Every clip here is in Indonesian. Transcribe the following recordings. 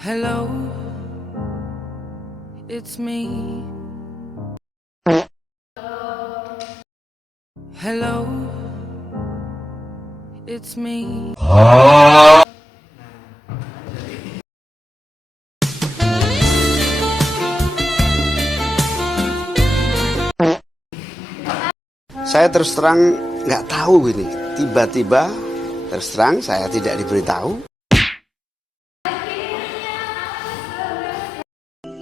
Hello, it's me. Hello, it's me. Saya terus terang nggak tahu ini. Tiba-tiba terus terang saya tidak diberitahu.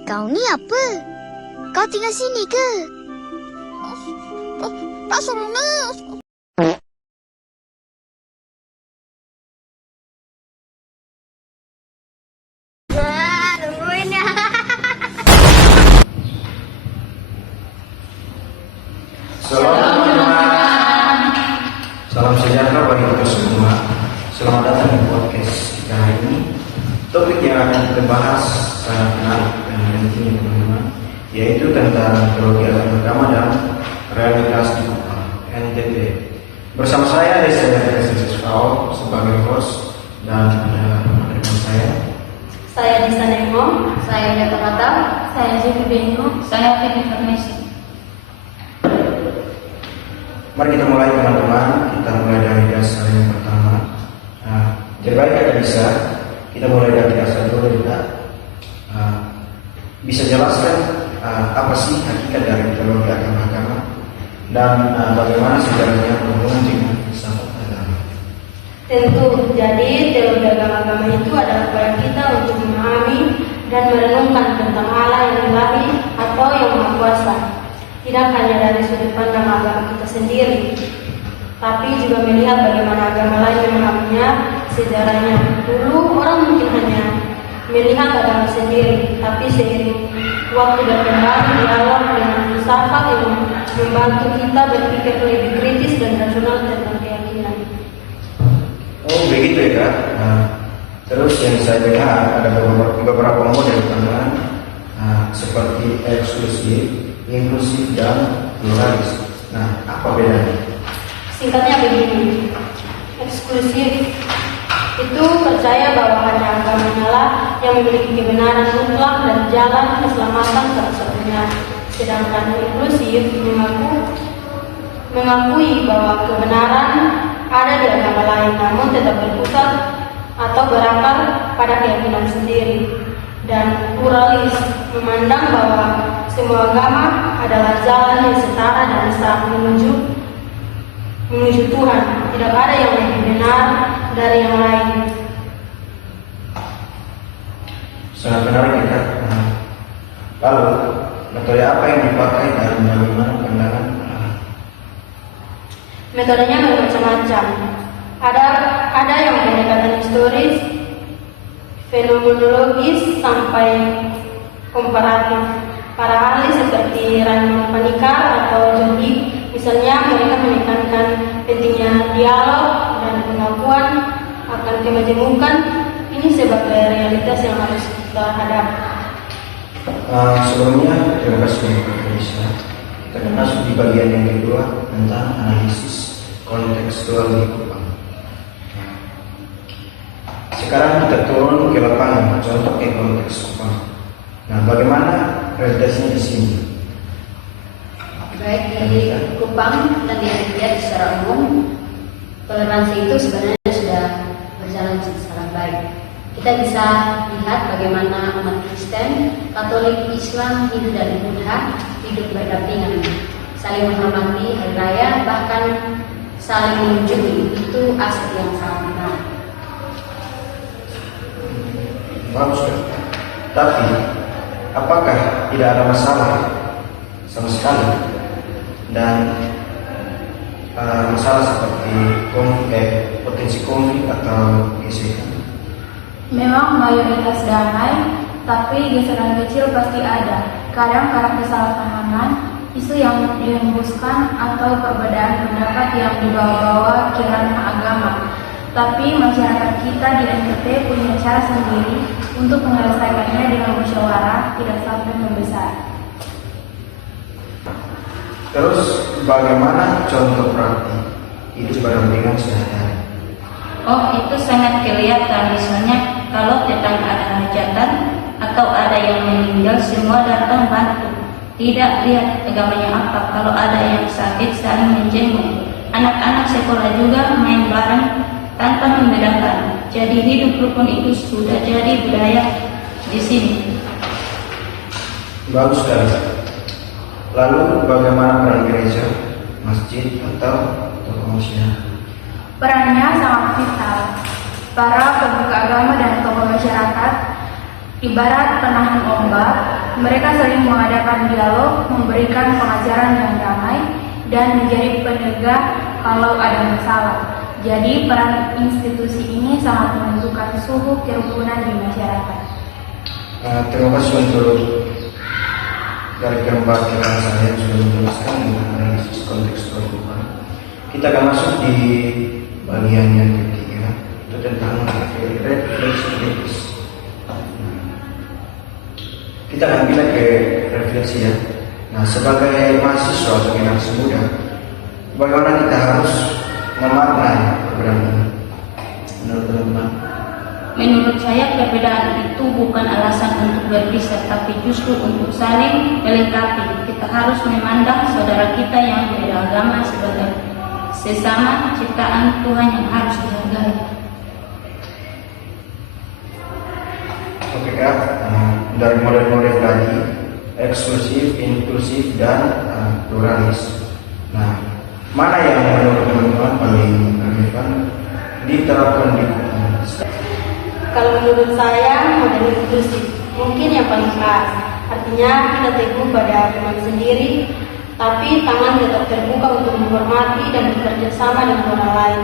Kau ni apa? Kau tinggal sini ke? Tak suruh nas. Tungguin ya. Salam sejahtera bagi kita semua. Selamat datang di podcast kita hari ini. Topik yang akan kita bahas sangat menarik dan pentingnya teman-teman, yaitu tentang teologi agama dan realitas di Kupang, NTT. Bersama saya saya Siswao sebagai host dan ada teman Saya Disa Nemo, saya Jaka Kata, saya Jivi Bengo, saya Fit Informasi. Mari kita mulai teman-teman. Kita mulai dari dasar yang pertama. Jadi baik kita kita mulai dari dasar dulu juga. Bisa jelaskan apa sih hakikat dari teologi agama dan bagaimana sejarahnya berhubungan dengan filsafat agama. Tentu, jadi teologi agama itu adalah upaya kita untuk memahami dan merenungkan tentang Allah yang ilahi atau yang maha kuasa. Tidak hanya dari sudut pandang agama kita sendiri, tapi juga melihat bagaimana agama lain memahaminya, sejarahnya. Dulu orang mungkin hanya melihat agama sendiri, tapi seiring waktu berkembang, dialog dengan filsafat yang membantu kita berpikir lebih kritis dan rasional tentang keyakinan. Oh begitu ya Kak. Terus yang saya lihat ada beberapa model pandangan seperti eksklusif, inklusif, dan pluralis. Nah, apa bedanya? Singkatnya begini, eksklusif itu percaya bahwa hanya agamanya lah yang memiliki kebenaran mutlak dan jalan keselamatan satu-satunya. Sedangkan inklusif mengakui bahwa kebenaran ada di agama lain, namun tetap berpusat atau berakar pada keyakinan sendiri. Dan pluralis memandang bahwa semua agama adalah jalan yang setara dan sah menuju Tuhan. Tidak ada yang lebih benar dari yang lain. Sangat menarik ya Kak. Lalu, metode apa yang dipakai dan bagaimana pandangan? Metodenya bermacam-macam. Ada yang pendekatan historis, fenomenologis, sampai komparatif. Para ahli seperti Raymond Panikar atau John Hick, misalnya, mereka menekankan pentingnya dialog dan pengakuan akan kemajemukan ini sebagai realitas yang harus kita hadapi. Sebelumnya, terima kasih Pak Indonesia. Kita masuk di bagian yang kedua tentang analisis kontekstual di Kupang. Sekarang kita turun ke lapangan, contoh ke konteks Kupang. Nah, bagaimana realitasnya di sini? Baik di Kupang dan di Indonesia secara umum, toleransi itu sebenarnya sudah berjalan secara baik. Kita bisa lihat bagaimana umat Kristen, Katolik, Islam, Hindu, dan Buddha hidup berdampingan, saling menghormati hari raya, bahkan saling mengunjungi. Itu aset yang sangat menarik. Bagus kan? Tapi, apakah tidak ada masalah sama sekali? Dan masalah seperti potensi konflik atau gesekan? Memang mayoritas damai, tapi gesekan kecil pasti ada. Kadang karena kesalahpahaman, isu yang dihembuskan atau perbedaan pendapat yang dibawa-bawa ke ranah agama. Tapi masyarakat kita di NTT punya cara sendiri untuk menyelesaikannya dengan musyawarah, tidak sampai membesar. Terus bagaimana contoh praktik hidup berdampingan sehari-hari? Oh, itu sangat kelihatan. Misalnya kalau tetangga ada hajatan, semua datang bantu. Tidak lihat agamanya apa, kalau ada yang sakit saling menjenguk. Anak-anak sekolah juga main bareng tanpa membedakan. Jadi hidup rukun itu sudah jadi budaya di sini. Bagus sekali. Lalu bagaimana peran gereja, masjid atau tokoh masyarakat? Perannya sangat vital. Para pemuka agama dan tokoh masyarakat ibarat penahan ombak, mereka sering mengadakan dialog, memberikan pengajaran yang damai, dan menjadi penegak kalau ada masalah. Jadi peran institusi ini sangat menentukan suhu kerukunan di masyarakat. Terima kasih untuk dari keempat rekan saya yang sudah menjelaskan mengenai konteks kerukunan. Kita akan masuk di bagian yang ketiga, itu tentang refleksi kritis. Kita akan pindah ke refleksi ya. Nah, sebagai mahasiswa atau generasi muda, bagaimana kita harus memaknai perbedaan ini? Menurut teman-teman? Menurut saya perbedaan itu bukan alasan untuk berpisah, tapi justru untuk saling melengkapi. Kita harus memandang saudara kita yang berbeda agama sebagai sesama ciptaan Tuhan yang harus dihargai. Oke Kak, dari model-model tadi, eksklusif, inklusif, dan pluralis. Nah, mana yang menurut teman-teman paling relevan diterapkan di Kalau menurut saya, model inklusif mungkin yang paling pas. Artinya kita teguh pada teman sendiri, tapi tangan tetap terbuka untuk menghormati dan bekerja sama dengan orang lain.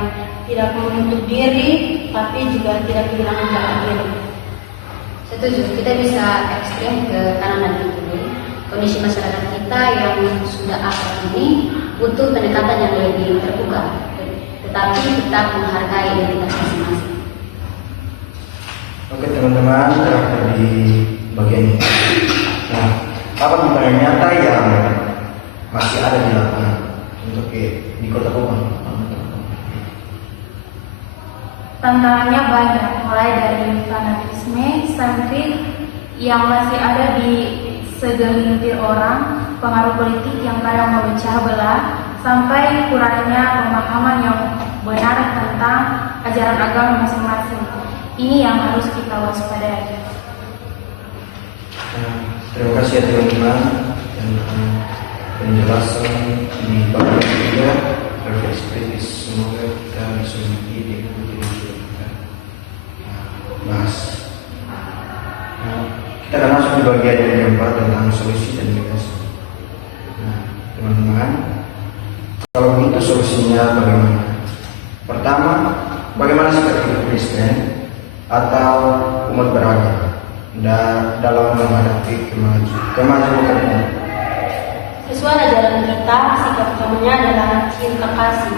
Tidak menutup diri, tapi juga tidak kehilangan jati diri. Setuju, kita bisa ekstrim ke kanan dan ke kiri. Kondisi masyarakat kita yang sudah akrab ini butuh pendekatan yang lebih terbuka, tetapi tetap menghargai identitas masing-masing. Oke teman-teman, terakhir di bagian ini. Nah, apa tantangan nyata yang masih ada di lapangan untuk di Kota Kupang? Tantangannya banyak, mulai dari fanatisme, sempit yang masih ada di segelintir orang, pengaruh politik yang kadang memecah belah, sampai kurangnya pemahaman yang benar tentang ajaran agama masing-masing. Ini yang harus kita waspadai. Terima kasih ya teman-teman tentang penjelasan di bagian ketiga refleksi kritis. Semoga kita bisa mengerti di kita bahas. Kita akan masuk di bagian yang keempat tentang solusi dan mitigasi. Nah, teman-teman, kalau begitu solusinya bagaimana? Pertama, bagaimana sikap hidup Kristen atau umat beragama dalam menghadapi kemajuan ini? Sesuai ajaran kita, sikap utamanya adalah cinta kasih,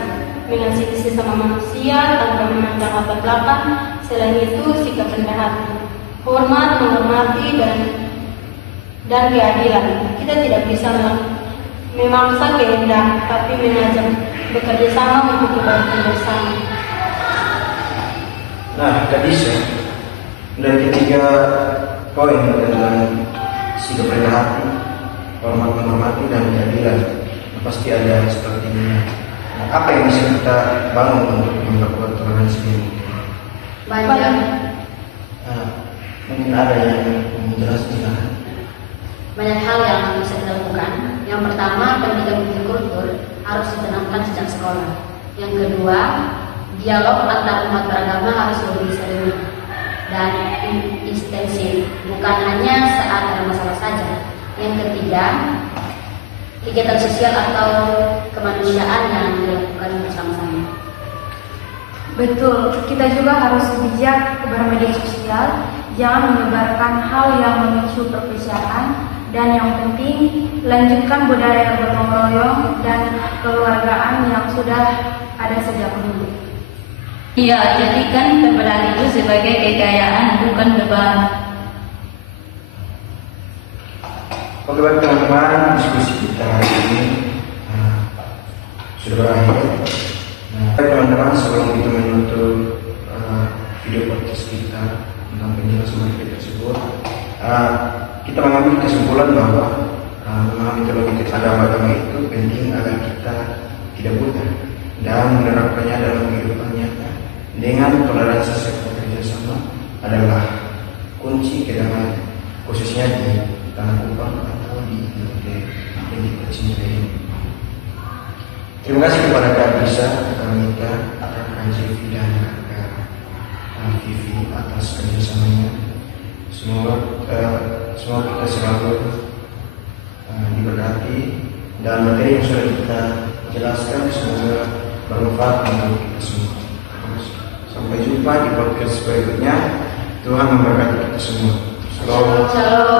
mengasihi sesama manusia tanpa memandang latar belakang. Selain itu, sikap rendah hati, hormat, menghormati dan keadilan. Kita tidak bisa memaksa kehendak, tapi mengajak bekerja sama untuk kebaikan bersama. Nah, tadi dari ketiga poin tentang sikap rendah hati, hormat, menghormati, dan keadilan, pasti ada seperti ini. Nah, apa yang bisa kita bangun untuk memperkuat toleransi ini? Banyak. Mungkin ada yang menjelaskan. Banyak hal yang bisa kita lakukan. Yang pertama, pendidikan multikultur harus ditanamkan sejak sekolah. Yang kedua, dialog antar umat beragama harus lebih sering dan intensif, bukan hanya saat ada masalah saja. Yang ketiga, kegiatan sosial atau kemanusiaan yang dilakukan bersama-sama. Betul, kita juga harus bijak bermedia sosial, jangan menyebarkan hal yang memicu perpecahan, dan yang penting, lanjutkan budaya gotong royong dan kekeluargaan yang sudah ada sejak dulu. Iya, jadikan perbedaan itu sebagai kekayaan, bukan beban. Oke baik teman-teman, diskusi kita hari ini sudah berakhir. Nah, teman-teman, sebelum kita menutup video podcast kita tentang penjelasan kita tersebut, kita mengambil kesimpulan bahwa memahami teologi agama itu penting agar kita tidak buta dan menerapkannya dalam kehidupan nyata dengan toleransi serta kerjasama adalah kunci kedamaian, khususnya di tanah Kupang atau di negeri yang kita cintai ini. Terima kasih kepada Kak Bisa, Kak Mita, Kak Jevi dan Kak Vivi atas kerjasamanya. Semoga kita selalu diberkati dan materi yang sudah kita jelaskan semoga bermanfaat untuk kita semua. Sampai jumpa di podcast berikutnya. Tuhan memberkati kita semua. Shalom.